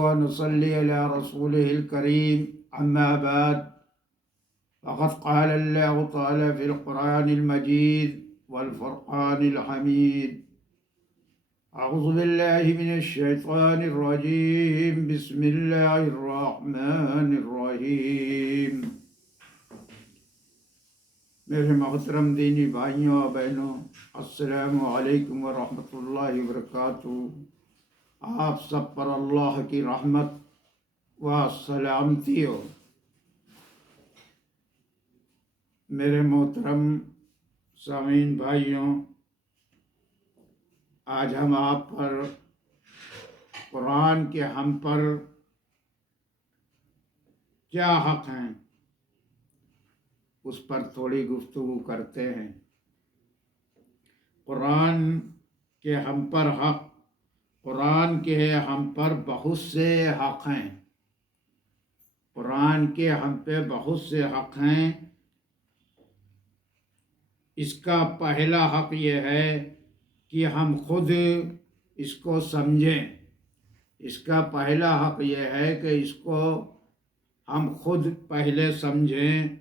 ونصلي على رسوله الكريم أما بعد فقد قال الله تعالى في القرآن المجيد والفرقان الحميد أعوذ بالله من الشيطان الرجيم بسم الله الرحمن الرحيم میرے محترم دینی بھائیوں اور بہنوں، السلام علیکم ورحمۃ اللہ وبرکاتہ۔ آپ سب پر اللہ کی رحمت و سلامتی ہو۔ میرے محترم سامعین بھائیوں، آج ہم آپ پر قرآن کے ہم پر کیا حق ہیں اس پر تھوڑی گفتگو کرتے ہیں۔ قرآن کے ہم پر حق، قرآن کے ہم پر بہت سے حق ہیں۔ قرآن کے ہم پہ بہت سے حق ہیں۔ اس کا پہلا حق یہ ہے کہ ہم خود اس کو سمجھیں۔ اس کا پہلا حق یہ ہے کہ اس کو ہم خود پہلے سمجھیں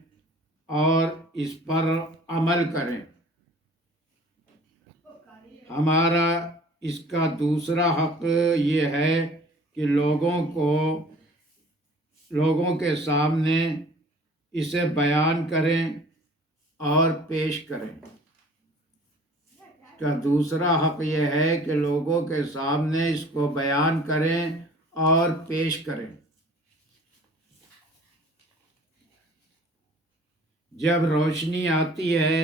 اور اس پر عمل کریں۔ ہمارا اس کا دوسرا حق یہ ہے کہ لوگوں کے سامنے اسے بیان کریں اور پیش کریں۔ کا دوسرا حق یہ ہے کہ لوگوں کے سامنے اس کو بیان کریں اور پیش کریں۔ جب روشنی آتی ہے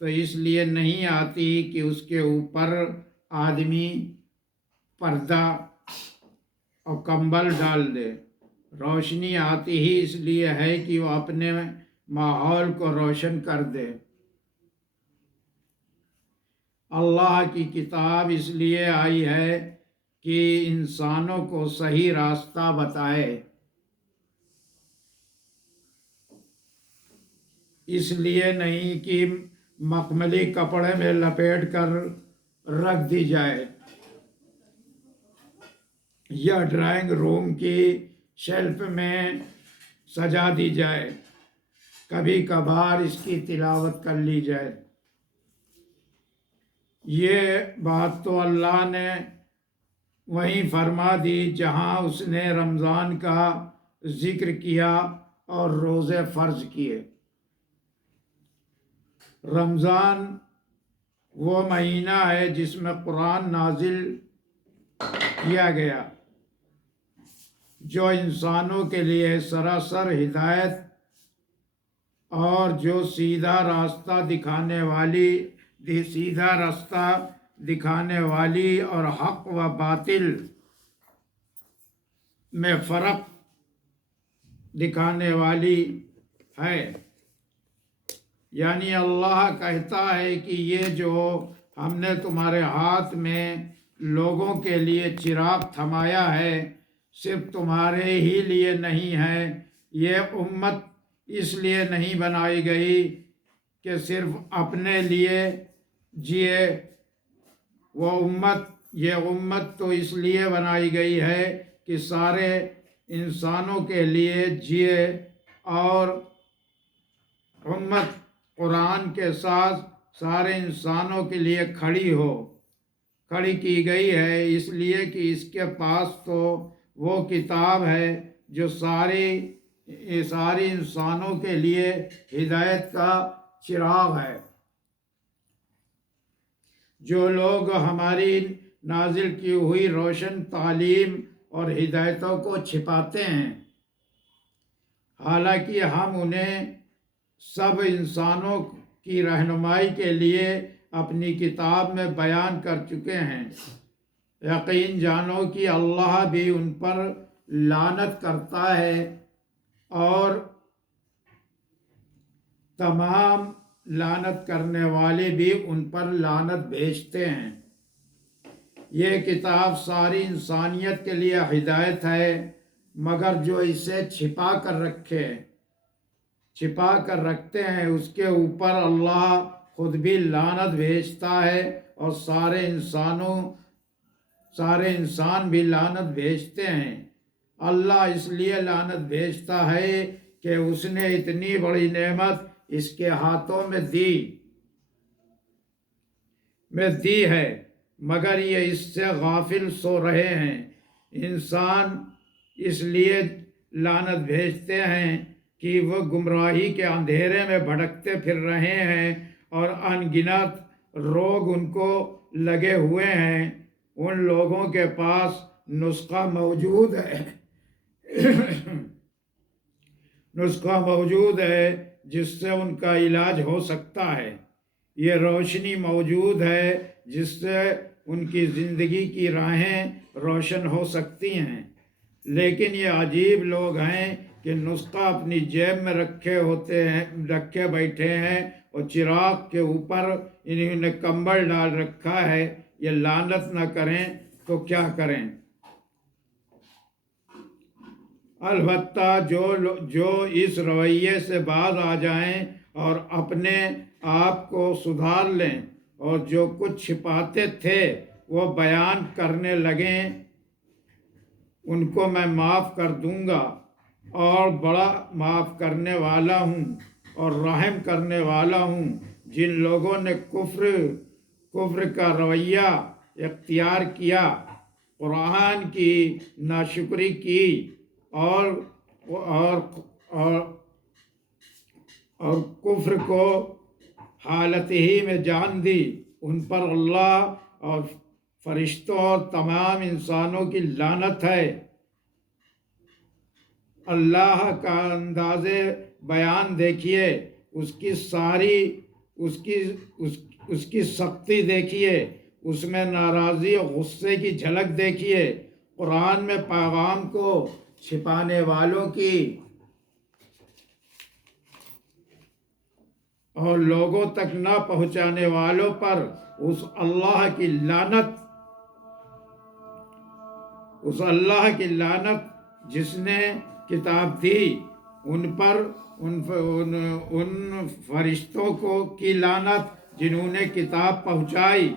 تو اس لیے نہیں آتی کہ اس کے اوپر آدمی پردہ اور کمبل ڈال دے۔ روشنی آتی ہی اس لیے ہے کہ وہ اپنے ماحول کو روشن کر دے۔ اللہ کی کتاب اس لیے آئی ہے کہ انسانوں کو صحیح راستہ بتائے۔ اس لیے نہیں کہ مخملی کپڑے میں لپیٹ کر رکھ دی جائے یا ڈرائنگ روم کی شیلف میں سجا دی جائے، کبھی کبھار اس کی تلاوت کر لی جائے۔ یہ بات تو اللہ نے وہیں فرما دی جہاں اس نے رمضان کا ذکر کیا اور روزے فرض کیے۔ رمضان وہ مہینہ ہے جس میں قرآن نازل کیا گیا، جو انسانوں کے لیے سراسر ہدایت اور جو سیدھا راستہ دکھانے والی اور حق و باطل میں فرق دکھانے والی ہے۔ یعنی اللہ کہتا ہے کہ یہ جو ہم نے تمہارے ہاتھ میں لوگوں کے لیے چراغ تھمایا ہے، صرف تمہارے ہی لیے نہیں ہے۔ یہ امت اس لیے نہیں بنائی گئی کہ صرف اپنے لیے جیے، یہ امت تو اس لیے بنائی گئی ہے کہ سارے انسانوں کے لیے جیے، اور امت قرآن کے ساتھ سارے انسانوں کے لیے کھڑی کی گئی ہے، اس لیے کہ اس کے پاس تو وہ کتاب ہے جو ساری انسانوں کے لیے ہدایت کا چراغ ہے۔ جو لوگ ہماری نازل کی ہوئی روشن تعلیم اور ہدایتوں کو چھپاتے ہیں، حالانکہ ہم انہیں سب انسانوں کی رہنمائی کے لیے اپنی کتاب میں بیان کر چکے ہیں، یقین جانو کہ اللہ بھی ان پر لعنت کرتا ہے اور تمام لعنت کرنے والے بھی ان پر لعنت بھیجتے ہیں۔ یہ کتاب ساری انسانیت کے لیے ہدایت ہے، مگر جو اسے چھپا کر رکھتے ہیں اس کے اوپر اللہ خود بھی لعنت بھیجتا ہے، اور سارے انسان بھی لعنت بھیجتے ہیں۔ اللہ اس لیے لعنت بھیجتا ہے کہ اس نے اتنی بڑی نعمت اس کے ہاتھوں میں دی ہے، مگر یہ اس سے غافل سو رہے ہیں۔ انسان اس لیے لعنت بھیجتے ہیں کہ وہ گمراہی کے اندھیرے میں بھٹکتے پھر رہے ہیں اور ان گنت روگ ان کو لگے ہوئے ہیں۔ ان لوگوں کے پاس نسخہ موجود ہے جس سے ان کا علاج ہو سکتا ہے۔ یہ روشنی موجود ہے جس سے ان کی زندگی کی راہیں روشن ہو سکتی ہیں، لیکن یہ عجیب لوگ ہیں کہ نسخہ اپنی جیب میں رکھے بیٹھے ہیں اور چراغ کے اوپر انہوں نے کمبل ڈال رکھا ہے۔ یہ لعنت نہ کریں تو کیا کریں؟ البتہ جو اس رویے سے باز آ جائیں اور اپنے آپ کو سدھار لیں اور جو کچھ چھپاتے تھے وہ بیان کرنے لگیں، ان کو میں معاف کر دوں گا، اور بڑا معاف کرنے والا ہوں اور رحم کرنے والا ہوں۔ جن لوگوں نے کفر کا رویہ اختیار کیا، قرآن کی ناشکری کی اور کفر کو حالت ہی میں جان دی، ان پر اللہ اور فرشتوں اور تمام انسانوں کی لعنت ہے۔ اللہ کا انداز بیان دیکھیے، اس کی سختی دیکھیے، اس میں ناراضی اور غصے کی جھلک دیکھیے۔ قرآن میں پیغام کو چھپانے والوں کی اور لوگوں تک نہ پہنچانے والوں پر اس اللہ کی لعنت جس نے کتاب دی، ان پر ان فرشتوں کی لعنت جنہوں نے کتاب پہنچائی،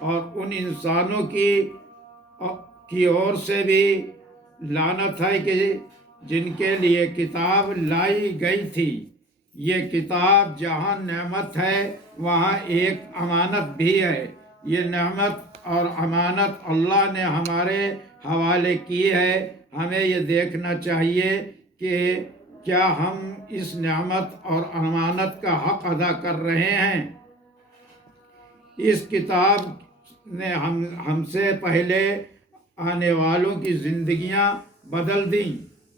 اور ان انسانوں کی اور سے بھی لعنت ہے کہ جن کے لیے کتاب لائی گئی تھی۔ یہ کتاب جہاں نعمت ہے وہاں ایک امانت بھی ہے۔ یہ نعمت اور امانت اللہ نے ہمارے حوالے کی ہے۔ ہمیں یہ دیکھنا چاہیے کہ کیا ہم اس نعمت اور امانت کا حق ادا کر رہے ہیں۔ اس کتاب نے ہم سے پہلے آنے والوں کی زندگیاں بدل دیں۔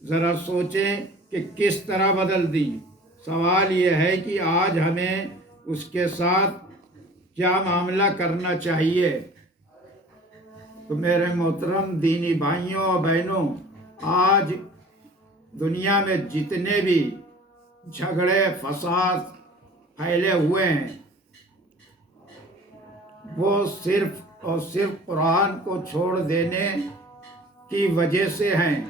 ذرا سوچیں کہ کس طرح بدل دیں۔ سوال یہ ہے کہ آج ہمیں اس کے ساتھ کیا معاملہ کرنا چاہیے۔ تو میرے محترم دینی بھائیوں اور بہنوں، آج دنیا میں جتنے بھی جھگڑے فساد پھیلے ہوئے ہیں، وہ صرف اور صرف قرآن کو چھوڑ دینے کی وجہ سے ہیں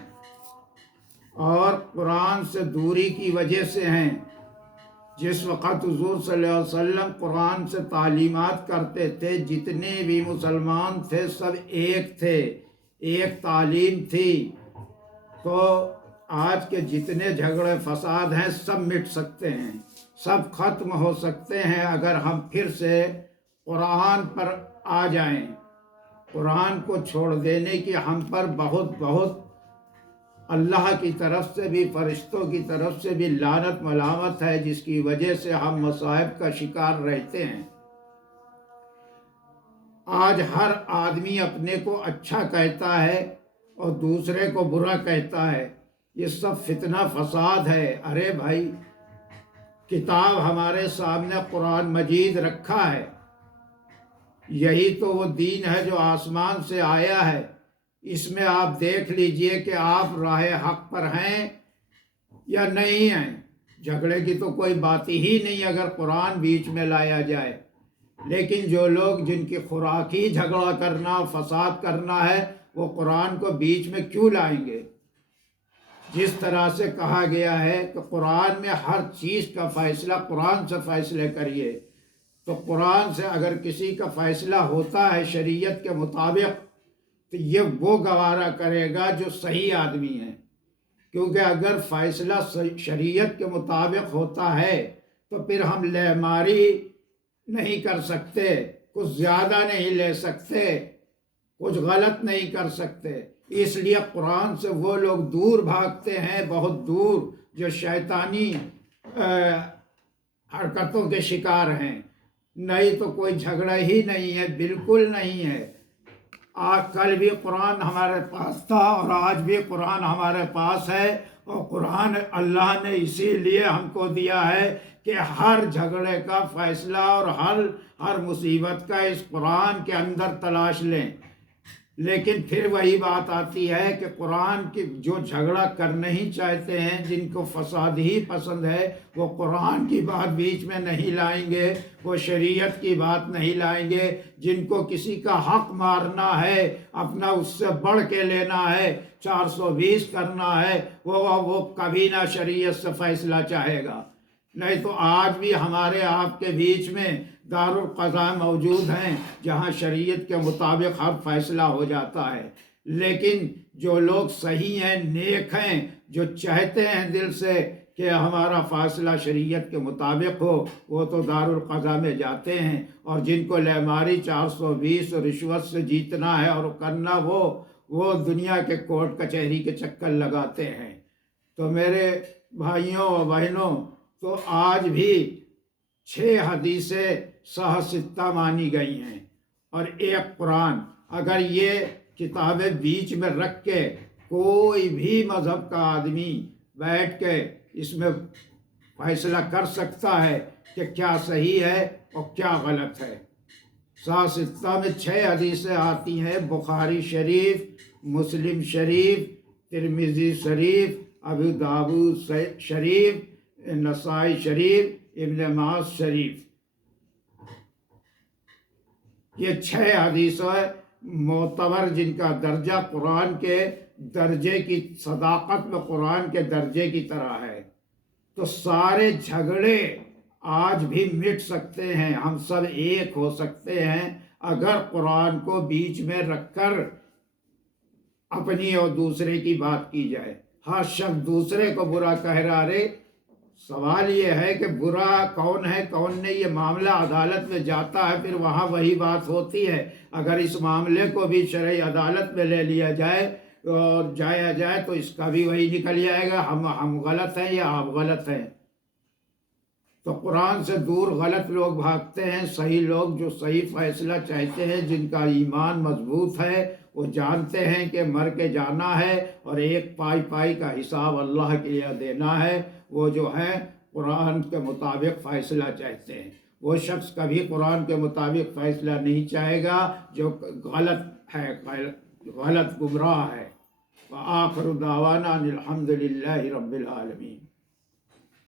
اور قرآن سے دوری کی وجہ سے ہیں۔ جس وقت حضور صلی اللہ علیہ وسلم قرآن سے تعلیمات کرتے تھے، جتنے بھی مسلمان تھے سب ایک تھے، ایک تعلیم تھی، تو آج کے جتنے جھگڑے فساد ہیں سب مٹ سکتے ہیں، سب ختم ہو سکتے ہیں اگر ہم پھر سے قرآن پر آ جائیں۔ قرآن کو چھوڑ دینے کی ہم پر بہت اللہ کی طرف سے بھی فرشتوں کی طرف سے بھی لعنت ملامت ہے، جس کی وجہ سے ہم مصائب کا شکار رہتے ہیں۔ آج ہر آدمی اپنے کو اچھا کہتا ہے اور دوسرے کو برا کہتا ہے۔ یہ سب فتنہ فساد ہے۔ ارے بھائی، کتاب ہمارے سامنے قرآن مجید رکھا ہے، یہی تو وہ دین ہے جو آسمان سے آیا ہے۔ اس میں آپ دیکھ لیجئے کہ آپ راہ حق پر ہیں یا نہیں ہیں۔ جھگڑے کی تو کوئی بات ہی نہیں اگر قرآن بیچ میں لایا جائے، لیکن جو لوگ جن کی خوراک ہی جھگڑا کرنا فساد کرنا ہے، وہ قرآن کو بیچ میں کیوں لائیں گے؟ جس طرح سے کہا گیا ہے کہ قرآن میں ہر چیز کا فیصلہ قرآن سے فیصلے کریے، تو قرآن سے اگر کسی کا فیصلہ ہوتا ہے شریعت کے مطابق، تو یہ وہ گوارا کرے گا جو صحیح آدمی ہے۔ کیونکہ اگر فیصلہ شریعت کے مطابق ہوتا ہے تو پھر ہم لیماری نہیں کر سکتے، کچھ زیادہ نہیں لے سکتے، کچھ غلط نہیں کر سکتے۔ اس لیے قرآن سے وہ لوگ دور بھاگتے ہیں، بہت دور، جو شیطانی حرکتوں کے شکار ہیں۔ نہیں تو کوئی جھگڑا ہی نہیں ہے، بالکل نہیں ہے۔ کل بھی قرآن ہمارے پاس تھا اور آج بھی قرآن ہمارے پاس ہے، اور قرآن اللہ نے اسی لیے ہم کو دیا ہے کہ ہر جھگڑے کا فیصلہ اور ہر مصیبت کا اس قرآن کے اندر تلاش لیں۔ لیکن پھر وہی بات آتی ہے کہ قرآن کی جو جھگڑا کرنا ہی چاہتے ہیں، جن کو فساد ہی پسند ہے، وہ قرآن کی بات بیچ میں نہیں لائیں گے، وہ شریعت کی بات نہیں لائیں گے۔ جن کو کسی کا حق مارنا ہے، اپنا اس سے بڑھ کے لینا ہے، 420 کرنا ہے، وہ کبھی نہ شریعت سے فیصلہ چاہے گا۔ نہیں تو آج بھی ہمارے آپ کے بیچ میں دارالقضاء موجود ہیں، جہاں شریعت کے مطابق ہر فیصلہ ہو جاتا ہے۔ لیکن جو لوگ صحیح ہیں، نیک ہیں، جو چاہتے ہیں دل سے کہ ہمارا فیصلہ شریعت کے مطابق ہو، وہ تو دارالقضاء میں جاتے ہیں۔ اور جن کو لیماری 420 رشوت سے جیتنا ہے اور کرنا، وہ دنیا کے کورٹ کچہری کے چکر لگاتے ہیں۔ تو میرے بھائیوں اور بہنوں، تو آج بھی 6 حدیثیں صحیح ستہ مانی گئی ہیں اور ایک قرآن۔ اگر یہ کتابیں بیچ میں رکھ کے کوئی بھی مذہب کا آدمی بیٹھ کے اس میں فیصلہ کر سکتا ہے کہ کیا صحیح ہے اور کیا غلط ہے۔ صحیح ستہ میں 6 حدیثیں آتی ہیں، بخاری شریف، مسلم شریف، ترمذی شریف، ابو داؤد شریف، نسائی شریف، ابن ماجہ شریف۔ یہ 6 حدیثیں معتبر، جن کا درجہ قرآن کے درجے کی صداقت میں قرآن کے درجے کی طرح ہے۔ تو سارے جھگڑے آج بھی مٹ سکتے ہیں، ہم سب ایک ہو سکتے ہیں اگر قرآن کو بیچ میں رکھ کر اپنی اور دوسرے کی بات کی جائے۔ ہر شخص دوسرے کو برا کہہ رہا ہے۔ سوال یہ ہے کہ برا کون ہے کون نہیں، یہ معاملہ عدالت میں جاتا ہے، پھر وہاں وہی بات ہوتی ہے۔ اگر اس معاملے کو بھی شرعی عدالت میں لے لیا جائے اور جایا جائے تو اس کا بھی وہی نکل جائے گا، ہم غلط ہیں یا آپ غلط ہیں۔ تو قرآن سے دور غلط لوگ بھاگتے ہیں، صحیح لوگ جو صحیح فیصلہ چاہتے ہیں، جن کا ایمان مضبوط ہے، وہ جانتے ہیں کہ مر کے جانا ہے اور ایک پائی پائی کا حساب اللہ کے لیے دینا ہے، وہ جو ہے قرآن کے مطابق فیصلہ چاہتے ہیں۔ وہ شخص کبھی قرآن کے مطابق فیصلہ نہیں چاہے گا جو غلط ہے، غلط گمراہ ہے۔ وآخر دعوانا الحمد للہ رب العالمین۔